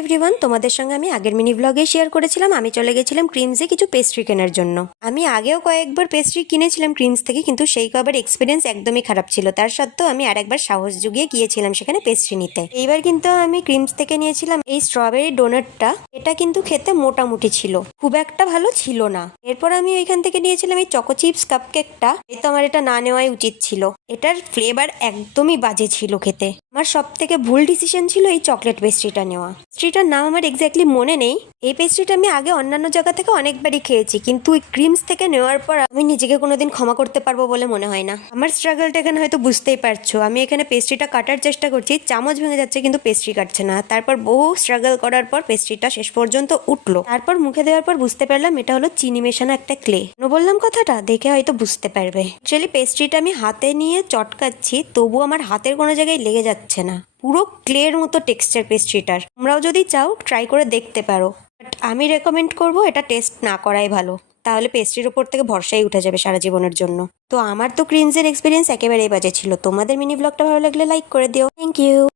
Everyone, তোমাদের সঙ্গে আমি আগের মিনি ব্লগে শেয়ার করেছিলাম আমি চলে গেছিলাম ক্রিমসে কিছু পেস্ট্রি কেনার জন্য। আমি আগেও কয়েকবার পেস্ট্রি কিনেছিলাম ক্রিমস থেকে, কিন্তু সেই কবার এক্সপিরিয়েন্স একদমই খারাপ ছিল। তার সত্ত্বেও আমি আরেকবার সাহস জুগিয়ে গিয়েছিলাম সেখানে পেস্ট্রি নিতে। এইবার কিন্তু আমি ক্রিমস থেকে নিয়েছিলাম এই স্ট্রবেরি ডোনাটটা। এটা কিন্তু খেতে মোটামুটি ছিল, খুব একটা ভালো ছিল না। এরপর আমি ওইখান থেকে নিয়েছিলাম এই চকো চিপস কাপকেকটা। এই তো আমার এটা না নেওয়াই উচিত ছিল, এটার ফ্লেভার একদমই বাজে ছিল খেতে। আমার সব থেকে ভুল ডিসিশন ছিল এই চকলেট পেস্ট্রিটা নেওয়া। পেস্ট্রিটার নাম আমার এক্স্যাক্টলি মনে নেই। এই পেস্ট্রিটা আমি আগে অন্যান্য জায়গা থেকে অনেকবারই খেয়েছি, কিন্তু ওই ক্রিমস থেকে নেওয়ার পর আমি নিজেকে কোনোদিন ক্ষমা করতে পারবো বলে মনে হয় না। আমার স্ট্রাগলটা এখানে হয়তো বুঝতেই পারছো। আমি এখানে পেস্ট্রিটা কাটার চেষ্টা করছি, চামচ ভেঙে যাচ্ছে কিন্তু পেস্ট্রি কাটছে না। তারপর বহু স্ট্রাগল করার পর পেস্ট্রিটা শেষ পর্যন্ত উঠলো। তারপর মুখে দেওয়ার পর বুঝতে পারলাম এটা হলো চিনি মেশানো একটা ক্লে। বললাম কথাটা দেখে হয়তো বুঝতে পারবে। অ্যাকচুয়ালি পেস্ট্রিটা আমি হাতে নিয়ে চটকাচ্ছি, তবু আমার হাতের কোনো জায়গায় লেগে যাচ্ছে না। পুরো ক্লের মতো টেক্সচার পেস্ট্রিটার। তোমরাও যদি চাও ট্রাই করে দেখতে পারো, বাট আমি রেকমেন্ড করব এটা টেস্ট না করাই ভালো। তাহলে পেস্ট্রির ওপর থেকে ভরসাই উঠে যাবে সারা জীবনের জন্য। তো আমার তো ক্রিমসের এক্সপিরিয়েন্স একেবারেই বাজে ছিল। তোমাদের মিনি ব্লগটা ভালো লাগলে লাইক করে দিও। Thank you.